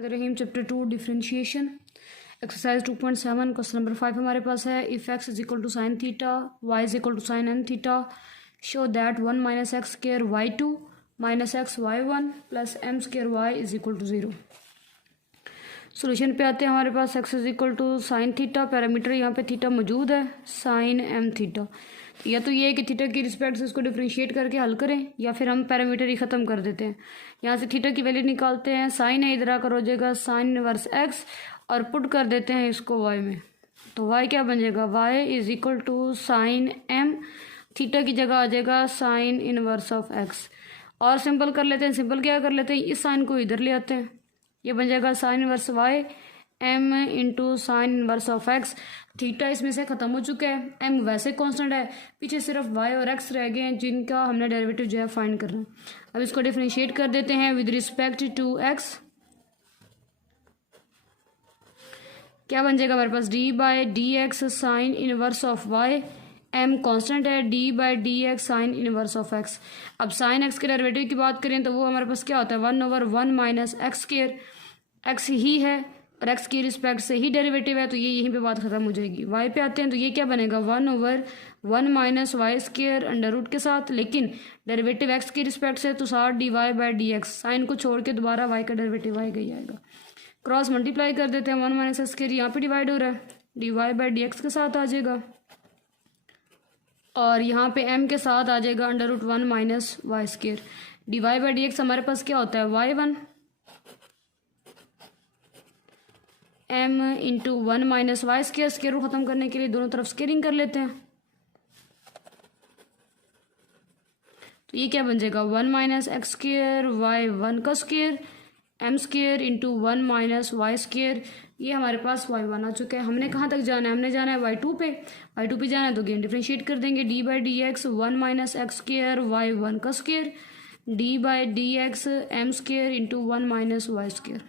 रहीम chapter 2 differentiation exercise 2.7 question number 5 हमारे पास है। If x is equal to sine theta y is equal to sine n theta show that 1 minus x square y two minus x y one plus m square y is equal to 0। Solution पे आते हैं। हमारे पास x is equal to sine theta, parameter यहाँ पे theta मौजूद है, sign m theta. या तो ये है कि थीटा की रिस्पेक्ट से इसको डिफ्रेंशिएट करके हल करें, या फिर हम पैरामीटर ही ख़त्म कर देते हैं। यहाँ से थीटा की वैल्यू निकालते हैं, साइन है इधर आकर हो जाएगा साइन इनवर्स एक्स और पुट कर देते हैं इसको वाई में। तो वाई क्या बन जाएगा, y is equal to sine m, theta की जगह आ जाएगा साइन इनवर्स ऑफ एक्स। और सिंपल कर लेते हैं, सिंपल क्या कर लेते हैं, इस साइन को इधर ले आते हैं, ये बन जाएगा sine inverse y m into sine inverse of x. Theta इसमें से ख़त्म हो चुका है, एम वैसे कांस्टेंट है, पीछे सिर्फ वाई और एक्स रह गए हैं जिनका हमने डेरिवेटिव जो है फाइंड करना है। अब इसको डिफरेंशिएट कर देते हैं विद रिस्पेक्ट टू एक्स। क्या बन जाएगा हमारे पास, d by d x sine inverse of y, m constant है, d by d x sine inverse of x. अब साइन एक्स के डेरिवेटिव की बात करें तो वो हमारे पास क्या होता है, 1/1 माइनस एक्स स्क्वायर, एक्स ही है और एक्स की रिस्पेक्ट से ही डेरिवेटिव है, तो ये यहीं पे बात खत्म हो जाएगी। वाई पे आते हैं तो ये क्या बनेगा, 1/1 minus y square under root के साथ, लेकिन डेरिवेटिव एक्स की रिस्पेक्ट से तो साथ d y by d x, sine को छोड़ के दोबारा वाई का डेरिवेटिव वाई का ही आएगा। क्रॉस मल्टीप्लाई कर देते हैं, 1 माइनस एक्स स्क्वायर यहाँ पे डिवाइड हो रहा है, d y by d x के साथ आ जाएगा, और यहाँ पे m के साथ आ जाएगा under root 1 minus y square. D y by d x हमारे पास क्या होता है, y1 m into 1 minus y square. Square root खत्म करने के लिए दोनों तरफ स्क्वेयरिंग कर लेते हैं, तो ये क्या बन जाएगा, 1 minus x square y one का square m square into 1 minus y square. ये हमारे पास y1 आ चुका है। हमने कहाँ तक जाना है, हमने जाना है y2 पे, y2 पे जाना है तो गेन डिफरेंशिएट कर देंगे, d by d x 1 minus x square y one का square d by d x m square into 1 minus y square.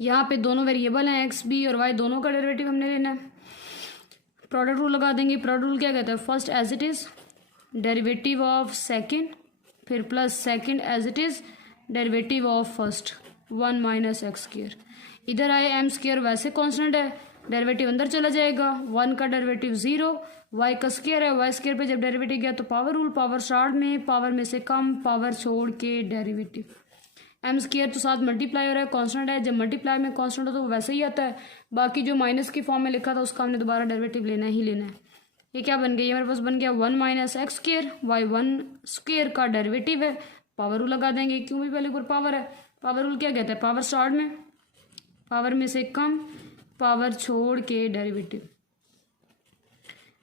यहाँ पे दोनों वेरिएबल हैं एक्स बी और वाई, दोनों का डेरिवेटिव हमने लेना है। प्रोडक्ट रूल लगा देंगे। प्रोडक्ट रूल क्या कहता है, first as it is derivative of second, फिर plus second as it is derivative of first 1 minus x square. इधर आए एम स्क्वायर वैसे कांस्टेंट है, डेरिवेटिव अंदर चला जाएगा, 1 का डेरिवेटिव 0, वाई का स्क्वायर है, वाई स्क्वायर पे जब डेरिवेटिव गया तो पावर रूल, पावर स्टार्ट में, पावर में से कम, पावर छोड़ के डेरिवेटिव। एम स्क्वायर तो साथ मल्टीप्लाई हो रहा है, कांस्टेंट है, जब मल्टीप्लाई में कांस्टेंट हो तो वो वैसे ही आता है। बाकी जो माइनस की फॉर्म में लिखा था उसका हमने दोबारा डेरिवेटिव लेना ही लेना है। ये क्या बन गया, ये मेरे पास बन गया 1 minus x square y one square का डेरिवेटिव है। पावर रूल लगा देंगे, क्यों भी पहले ऊपर पावर है। पावर रूल क्या कहता है, पावर स्टार्ट में, पावर में से कम, पावर छोड़ के डेरिवेटिव।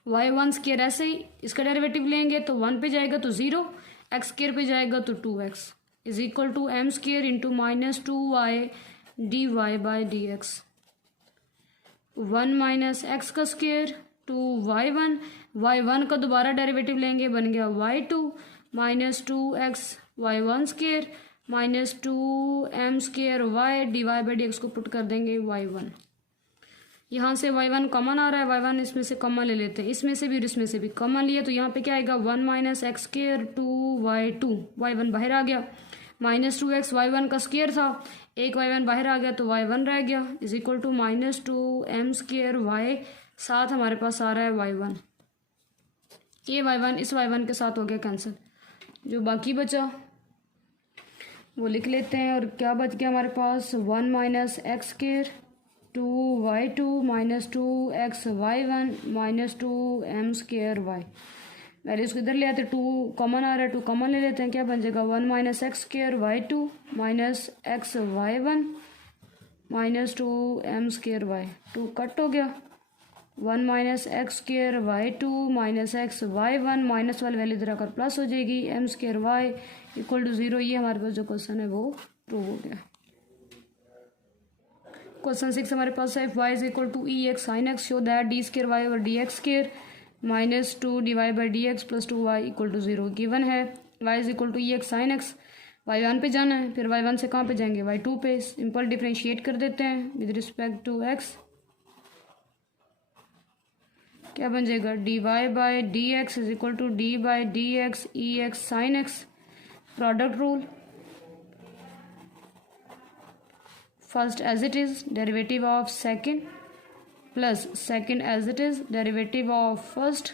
वाई वन स्क्वायर ऐसे ही इसका डेरिवेटिव लेंगे तो 1 पे जाएगा तो 0, एक्स स्क्वायर पे जाएगा तो 2x is equal to m square into minus 2y d y by d x. 1 minus x का स्क्वायर टू वाई वन का दोबारा डेरिवेटिव लेंगे, बन गया y2 minus 2x y one square minus 2m square y d y by d x को put कर देंगे y1। यहाँ से y1 कॉमन आ रहा है, y1 इसमें से कॉमन ले लेते हैं, इसमें से भी और इसमें से भी कॉमन लिया तो यहाँ पे क्या आएगा, 1 minus x square two y2, y1 बाहर आ गया, माइनस 2x y1 का स्क्वायर था, एक y1 बाहर आ गया तो y1 रह गया, is equal to minus 2m square y, साथ हमारे पास आ रहा है y1। ये y1 इस y1 के साथ हो गया कैंसिल, जो बाकी बचा वो लिख लेते हैं। और क्या बच गया हमारे पास, 1 minus x square two y2 minus 2x y1 minus 2m square y। Values को इधर ले आते, 2 कॉमन आ रहा है, 2 कॉमन ले लेते हैं, क्या बन जाएगा, 1 minus x square y2 minus x y1 minus 2m square y। 2 cut हो गया, 1 minus x square y2 minus x y1, minus वाली वैल्यू इधर आकर प्लस हो जाएगी, m square y equal to 0। ये हमारे पास जो क्वेश्चन है वो प्रूव हो गया। क्वेश्चन 6 हमारे पास है, y is equal to e x sine x show that d square y over d x square minus 2 d y by d x plus 2y equal to 0 given है। y is equal to e x sine x, y1 पे जाना है, फिर y1 से कहाँ पे जाएंगे, y2 पे। सिंपल डिफरेंशिएट कर देते हैं विद रिस्पेक्ट टू x, क्या बन जाएगा, d y by d x is equal to d by d x e x sine x. Product rule, first as it is derivative of second plus second as it is derivative of first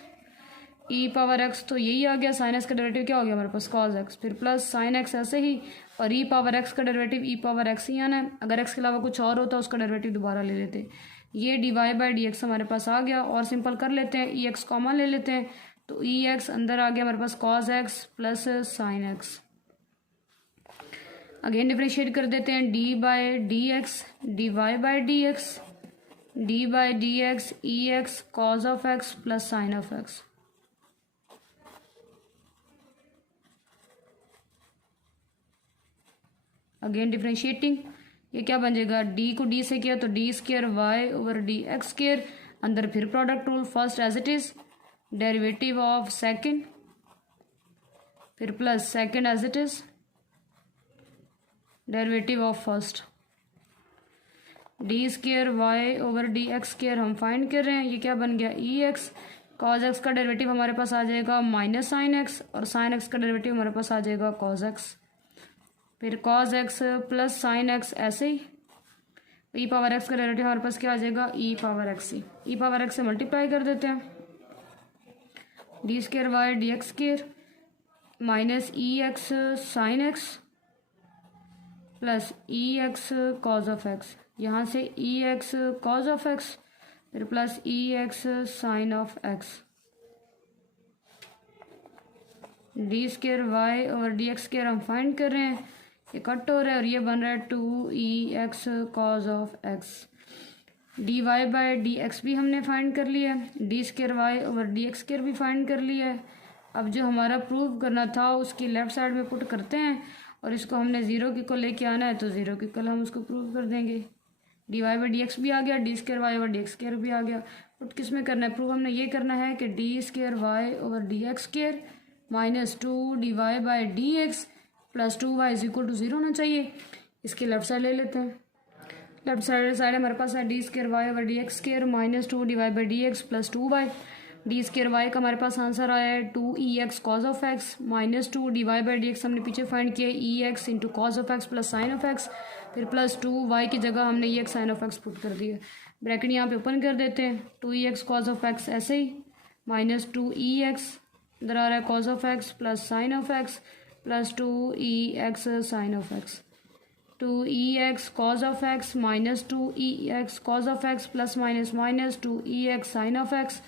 e power x, तो यही आ गया। Sign x का derivative क्या हो गया हमारे पास cos x, फिर प्लस साइन एक्स ऐसे ही, और ई पावर एक्स का डेरिवेटिव ई पावर एक्स ही आना है। अगर एक्स के अलावा कुछ और होता उसका डेरिवेटिव दोबारा ले लेते। ये d y by d x हमारे पास आ गया, और सिंपल कर लेते हैं, ई एक्स कॉमन ले लेते हैं, तो ई एक्स अंदर आ गया हमारे पास cos x plus sine x. Again differentiate कर देते हैं, d by d x d y by d x d by d x e x cos of x plus sine of x. Again differentiating, ये क्या बन जाएगा, D को D से किया तो d square y over d x square, अंदर फिर product rule, first as it is derivative of second, फिर plus second as it is derivative of first, d square y over d x square हम find कर रहे हैं। ये क्या बन गया, ई एक्स, कॉज एक्स का डेरिवेटिव हमारे पास आ जाएगा माइनस साइन एक्स, और साइन एक्स का डेरिवेटिव हमारे पास आ जाएगा कॉज एक्स, फिर cos x plus sine x ऐसे ही, ई पावर एक्स का डेरिवेटिव हमारे पास क्या आ जाएगा, ई पावर एक्स ही, ई पावर एक्स से मल्टीप्लाई कर देते हैं, d square y d x square minus e x sine x plus e x cos of x, यहाँ से e x cos of x, फिर plus e x sine of x, d square y और d x square हम find कर रहे हैं, ये cut हो रहा है और ये बन रहा है 2e(x) cos of x. D y by d x भी हमने फाइंड कर लिया है, d square y over d x square भी फाइंड कर लिया है। अब जो हमारा प्रूव करना था उसकी लेफ्ट साइड में पुट करते हैं, और इसको हमने ज़ीरो की को लेके आना है, तो ज़ीरो की कल हम उसको प्रूव कर देंगे। D y by d x भी आ गया, d square y over d x square भी आ गया। पुट किस में करना है, प्रूव हमने ये करना है कि d square y over d x square minus 2 d y by d x plus 2y is equal to 0 होना चाहिए। इसके लेफ्ट साइड ले लेते हैं, लेफ्ट साइड हमारे पास है d square y over d x square minus 2 d y by d x plus 2y, d square y का हमारे पास आंसर आया है 2e(x) cos of x minus 2 d y by d x हमने पीछे फाइंड किया e(x) into cos of x plus sine of x, फिर plus 2y की जगह हमने e(x) sign of x put कर दिया। ब्रैकेट यहाँ पे ओपन कर देते हैं, 2e(x) कॉज ऑफ एक्स ऐसे ही माइनस 2e(x) इधर आ रहा है cos of x plus sine of x plus 2e(x) sine of x, 2e(x) cos of x minus 2e(x) cos of x plus minus minus 2e(x) sine of x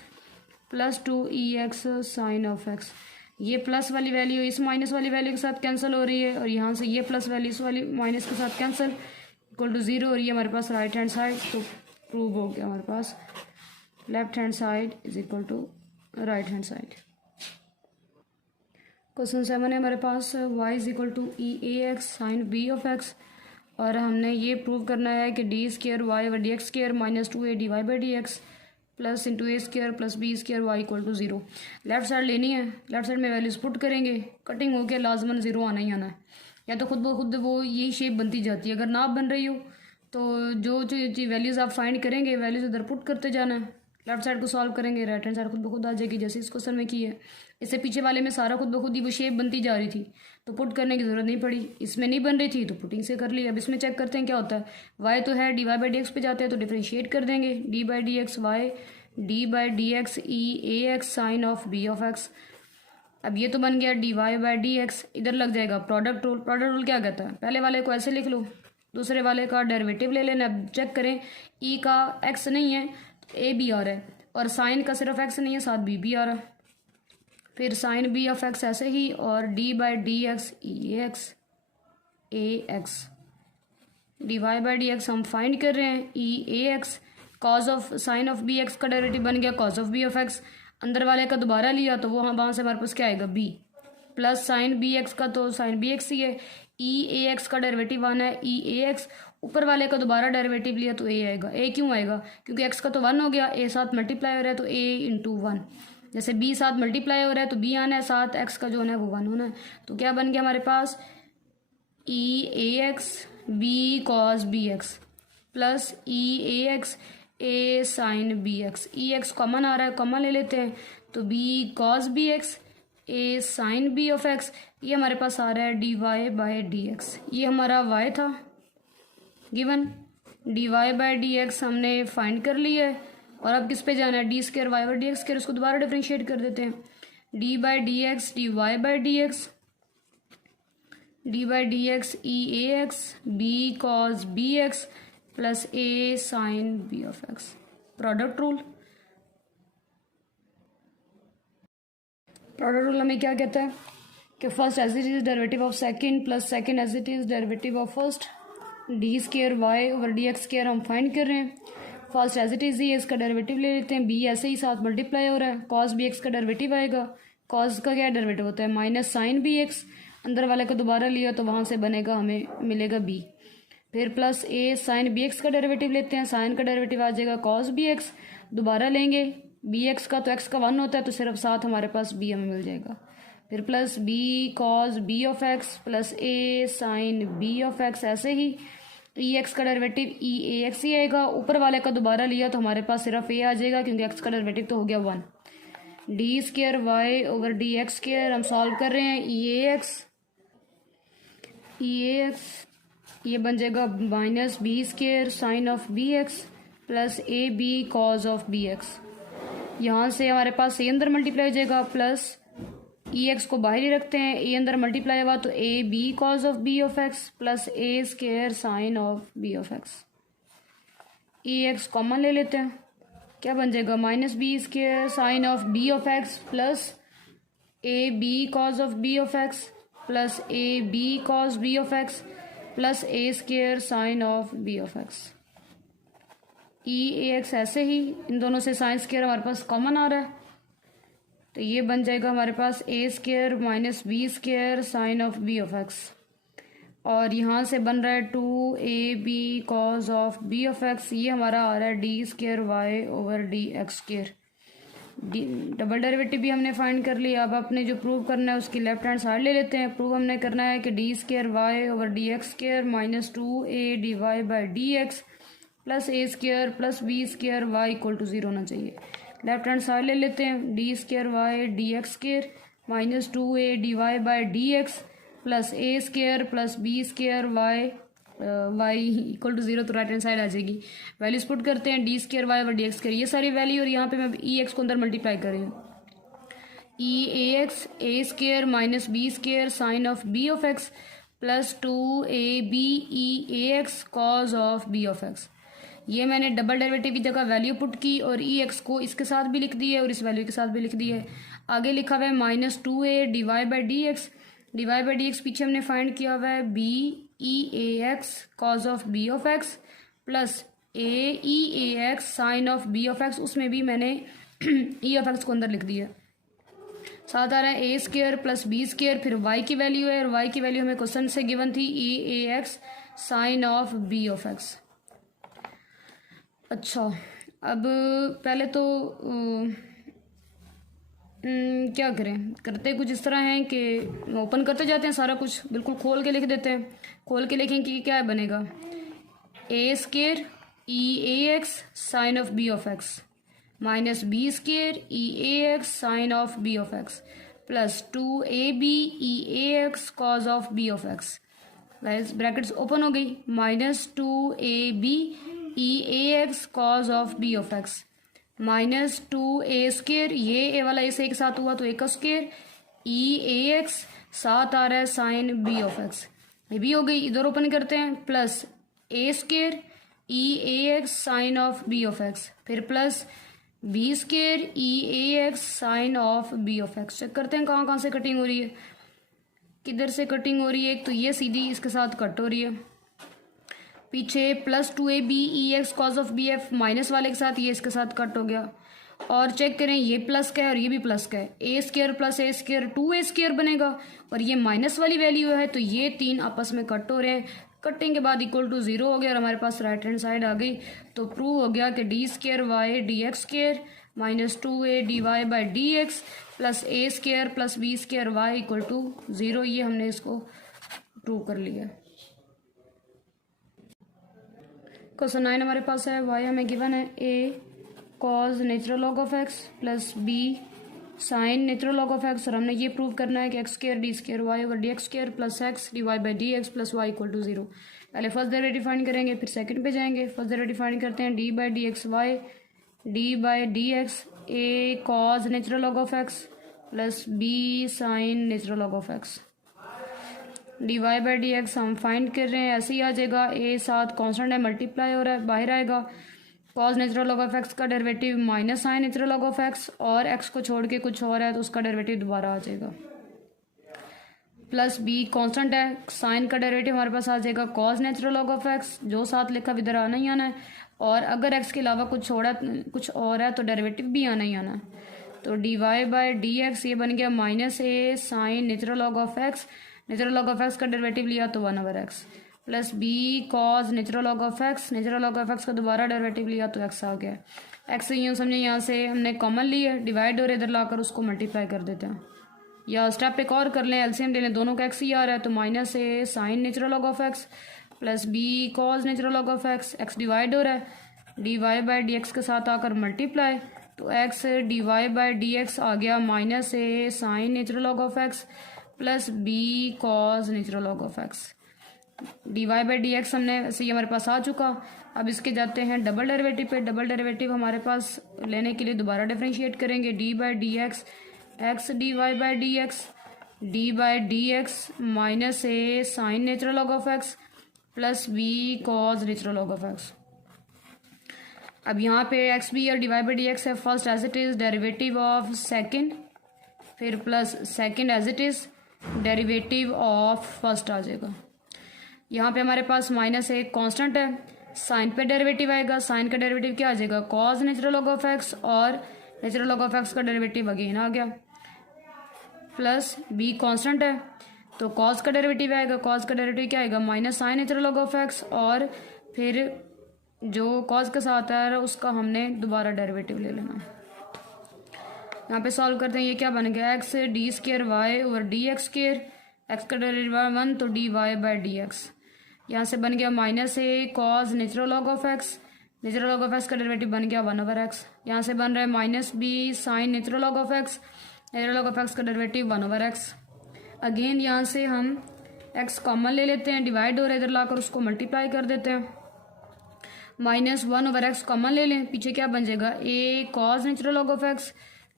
plus 2e(x) sine of x. ये plus वाली value इस minus वाली value के साथ cancel हो रही है, और यहाँ से ये प्लस वैल्यू इस वाली माइनस के साथ कैंसिल, इक्वल टू 0, और ये हमारे पास राइट हैंड साइड, तो प्रूव हो गया हमारे पास left hand side is equal to right hand side. Question 7 है हमारे पास, y is equal to e(ax) sign b of x, और हमने ये प्रूव करना है कि d square y over d x square minus 2a d y by d x plus into a square plus b square y equal to 0। Left side लेनी है, left side में values put करेंगे, cutting होके लाजमन 0 आना ही आना है, या तो खुद ब खुद वो यही शेप बनती जाती है। अगर ना बन रही हो तो जो वैल्यूज़ आप फाइंड करेंगे वैल्यूज़ उधर पुट करते जाना है, लेफ्ट साइड को सॉल्व करेंगे, राइट हैंड साइड खुद ब खुद आ जाएगी, जैसे इस क्वेश्चन में की है। इससे पीछे वाले में सारा खुद ब खुद ही वो शेप बनती जा रही थी, तो पुट करने की ज़रूरत नहीं पड़ी। इसमें नहीं बन रही थी तो पुटिंग से कर ली। अब इसमें चेक करते हैं क्या होता है, वाई तो है, d y by d x पे जाते हैं तो डिफ्रेंशिएट कर देंगे, d by d x y d by d x e(ax) sign of b of x। अब ये तो बन गया d y by d x, इधर लग जाएगा प्रोडक्ट रूल। प्रोडक्ट रूल क्या कहता है, पहले वाले को ऐसे लिख लो, दूसरे वाले का डेरिवेटिव ले लेना। अब चेक करें, e का x नहीं है तो a भी आ रहा है, और साइन का सिर्फ x नहीं है साथ b भी आ रहा है, फिर साइन b ऑफ x ऐसे ही, और d by d x e(ax) ax, d y by d x हम फाइंड कर रहे हैं e(ax) cause of sine of b x का डेरिवेटिव बन गया cos of b of x, अंदर वाले का दोबारा लिया तो वो वहाँ से हमारे पास क्या आएगा b, plus sine b x का तो साइन बी एक्स ही है, e(ax) का डेरिवेटिव आना है e(ax), ऊपर वाले का दोबारा डेरिवेटिव लिया तो a आएगा। a क्यों आएगा, क्योंकि x का तो 1 हो गया, a साथ मल्टीप्लाई हो रहा है तो a इंटू 1, जैसे b साथ मल्टीप्लाई हो रहा है तो b आना है, साथ x का जो होना है वो 1 होना है। तो क्या बन गया हमारे पास e(ax) b cos b x plus e(ax) a sine b x, e x common आ रहा है, कॉमन ले लेते हैं, तो b cos b x a sine b of x, ये हमारे पास आ रहा है d y by d x. ये हमारा y था, given dy by d x हमने फाइंड कर लिया है, और अब किस पे जाना है, d square Y by d x square, उसको दोबारा डिफ्रेंशिएट कर देते हैं, d by d x d y by d x, d by d x e a x b cos b x plus a sine b of x. Product rule, product rule हमें क्या कहता है कि first as it is derivative of second plus second as it is derivative of first, d square y over d x square हम find कर रहे हैं। First as it is ही इसका डेरिवेटिव ले लेते हैं, बी ऐसे ही साथ मल्टीप्लाई हो रहा है, कॉस बी एक्स का डेरिवेटिव आएगा, कॉस का क्या डेरिवेटिव होता है माइनस साइन बी एक्स, अंदर वाले को दोबारा लिया तो वहाँ से बनेगा हमें मिलेगा बी, फिर plus a sine b x का डेरिवेटिव लेते हैं, साइन का डेरिवेटिव आ जाएगा कॉस बी एक्स, दोबारा लेंगे बी एक्स का तो एक्स का 1 होता है तो सिर्फ साथ हमारे पास बी हमें मिल जाएगा, फिर plus b cos b of x plus a sine b of x, ऐसे ही ई एक्स का डेरिवेटिव ई ए एक्स ही आएगा, ऊपर वाले का दोबारा लिया तो हमारे पास सिर्फ ए आ जाएगा क्योंकि एक्स का डेरिवेटिव तो हो गया 1, d square y over d x square हम सॉल्व कर रहे हैं, ई ए एक्स ये बन जाएगा minus b square sine of b x plus a b cos of b x, यहाँ से हमारे पास ए अंदर मल्टीप्लाई हो जाएगा प्लस ई एक्स को बाहर ही रखते हैं, ए अंदर मल्टीप्लाई हुआ तो a b cos of b of x plus a square sine of b of x, e x common ले लेते हैं, क्या बन जाएगा minus b square sine of b of x plus a b cos of b of x plus a b cos b of x plus a square sine of b of x, e a x ऐसे ही इन दोनों से sine square हमारे पास common आ रहा है तो ये बन जाएगा हमारे पास a square minus b square sine of b of x, और यहाँ से बन रहा है 2ab cos of b of x, ये हमारा आ रहा है d square y over d x square, double derivative भी हमने फाइंड कर लिया। अब अपने जो प्रूव करना है उसकी लेफ्ट हैंड साइड ले लेते हैं। प्रूव हमने करना है कि d square y over d x square minus 2a d y by d x plus a square plus b square y equal to 0 होना चाहिए। लेफ्ट हैंड साइड ले लेते हैं, d square y d x square minus 2a d y by d x plus a square plus b square y equal to 0 तो right hand side आ जाएगी। Values put करते हैं, d square y over d x square ये सारी value, और यहाँ पे मैं ई एक्स को अंदर मल्टीप्लाई कर रही हूँ। E a x a square minus b square sine of b of x plus 2ab e a x cos of b of x. ये मैंने डबल डेरिवेटिव की जगह वैल्यू पुट की और ई एक्स को इसके साथ भी लिख दी है और इस वैल्यू के साथ भी लिख दी है। आगे लिखा हुआ है minus 2a d y by d x, d y by d x पीछे हमने फाइंड किया हुआ है b e a x cos of b of x plus a e a x sine of b of x, उसमें भी मैंने ई of x को अंदर लिख दिया। साथ आ रहा है ए स्क्र प्लस बी स्क्र, फिर वाई की वैल्यू है और वाई की वैल्यू हमें क्वेश्चन से गिवन थी e a x sine of b of x. अच्छा, अब पहले तो क्या करें, करते कुछ इस तरह हैं कि ओपन करते जाते हैं, सारा कुछ बिल्कुल खोल के लिख देते हैं। खोल के लिखें कि क्या बनेगा, a square e a x sine of b of x minus b square e a x sine of b of x plus 2ab e a x cos of b of x, brackets open हो गई, minus 2ab e a x cos of b of x minus 2a square, ये a वाला ए से एक साथ हुआ तो ए का स्क्र, ई ए एक्स साथ आ रहा है साइन बी ऑफ एक्स, ये भी हो गई। इधर ओपन करते हैं, plus a square e a x sine of b of x, फिर plus b square e a x sine of b of x. Check करते हैं कहाँ कहाँ से कटिंग हो रही है, किधर से कटिंग हो रही है। एक तो ये सीधी इसके साथ कट हो रही है, पीछे plus 2ab e x cos of b f minus वाले के साथ ये इसके साथ कट हो गया। और चेक करें, ये प्लस का है और ये भी प्लस का है, ए square plus a square 2a square बनेगा और ये माइनस वाली वैल्यू है तो ये तीन आपस में कट हो रहे हैं। कटिंग के बाद इक्वल टू 0 हो गया और हमारे पास राइट हैंड साइड आ गई। तो प्रूव हो गया कि d square y d x square minus 2a d y by d x plus a square plus b square y equal to 0, ये हमने इसको प्रूव कर लिया। क्वेश्चन 9 हमारे पास है, वाई हमें गिवन है a cos natural log of x plus b sine natural log of x, और हमने ये प्रूव करना है कि x square d square y over d x square plus x d y by d x plus y equal to 0। पहले first derivative find करेंगे, फिर second पे जाएंगे। फर्स्ट डेरिवेटिव फाइंड करते हैं, d by d x y d by d x a cos natural log of x plus b sine natural log of x. D y by d x हम find कर रहे हैं, ऐसे ही आ जाएगा। ए साथ constant है, मल्टीप्लाई हो रहा है, बाहर आएगा। Cos natural log of x का derivative minus sine natural log of x, और एक्स को छोड़ के कुछ और है तो उसका डेरिवेटिव दोबारा आ जाएगा। प्लस बी कांस्टेंट है, साइन का डेरिवेटिव हमारे पास आ जाएगा cause natural log of x, जो साथ लिखा इधर आना ही आना है, और अगर एक्स के अलावा कुछ और है तो डेरिवेटिव भी आना ही आना है। तो d y by d x ये बन गया minus a sine natural log of x, natural log of x का डेरिवेटिव लिया तो 1 over x, plus b cos natural log of x, natural log of x का दोबारा डेरिवेटिव लिया तो एक्स आ गया। एक्स यूँ समझे, यहाँ से हमने कॉमन लिया, डिवाइड और इधर लाकर उसको मल्टीप्लाई कर देते हैं, या स्टेप एक और कर लें, एलसीएम ले लें, दोनों का एक्स ही आ रहा है, तो minus a sine natural log of x plus b cos natural log of x, x divide हो रहा है, d y by d x के साथ आकर मल्टीप्लाई, तो x d y by d x आ गया minus a sine natural log of x plus b cos natural log of x. D y by d x हमने ऐसे ही हमारे पास आ चुका। अब इसके जाते हैं डबल डेरिवेटिव पे। डबल डेरिवेटिव हमारे पास लेने के लिए दोबारा डिफरेंशिएट करेंगे, d by d x x d y by d x, d by d x minus a sine natural log of x plus b cos natural log of x. अब यहाँ पे एक्स बी और d y by d x है, first as it is derivative of second, फिर plus second as it is derivative of first आ जाएगा। यहाँ पे हमारे पास माइनस एक कांस्टेंट है, साइन पे डेरिवेटिव आएगा, साइन का डेरिवेटिव क्या आ जाएगा cause natural log of x, और नेचुरल लॉग ऑफ एक्स का डेरिवेटिव अगेन आ गया, प्लस बी कांस्टेंट है तो कॉज का डेरिवेटिव आएगा, कॉज का डेरिवेटिव क्या आएगा minus sine natural log of x, और फिर जो कॉज के साथ है उसका हमने दोबारा डेरिवेटिव ले लेना। यहाँ पे सॉल्व करते हैं, ये क्या बन गया x d square y over d x square, x का डेरिवेटिव 1 तो d y by d x, यहाँ से बन गया minus a cos natural log of x, natural log of x का डेरिवेटिव बन गया 1 ओवर एक्स, यहाँ से बन रहा है minus b sine natural log of x, natural log of x का डेरिवेटिव 1 ओवर एक्स। अगेन यहाँ से हम एक्स कॉमन ले लेते हैं, डिवाइड हो रहा है, इधर लाकर उसको मल्टीप्लाई कर देते हैं, माइनस 1 ओवर एक्स कॉमन ले लें, पीछे क्या बन जाएगा a cos natural log of x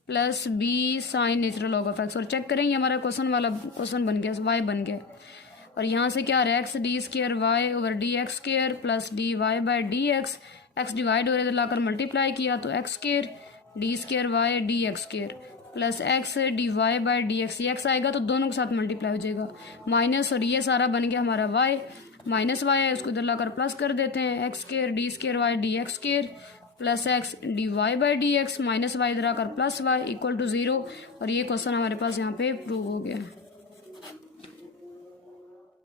plus b sine natural log of x, और चेक करें ये हमारा क्वेश्चन बन गया, वाई बन गया, और यहाँ से क्या आ रहा है x d square y over d x square plus d y by d x, x divide हो रहा है इधर लाकर मल्टीप्लाई किया तो x square d square y d x square plus x d y by d x, ये x आएगा तो दोनों के साथ मल्टीप्लाई हो जाएगा, माइनस और ये सारा बन गया हमारा वाई, माइनस वाई है उसको इधर लाकर प्लस कर देते हैं, x square d square y d x square plus x d y by d x minus y इधर आकर प्लस वाई इक्वल टू 0, और ये क्वेश्चन हमारे पास यहाँ पे प्रूव हो गया।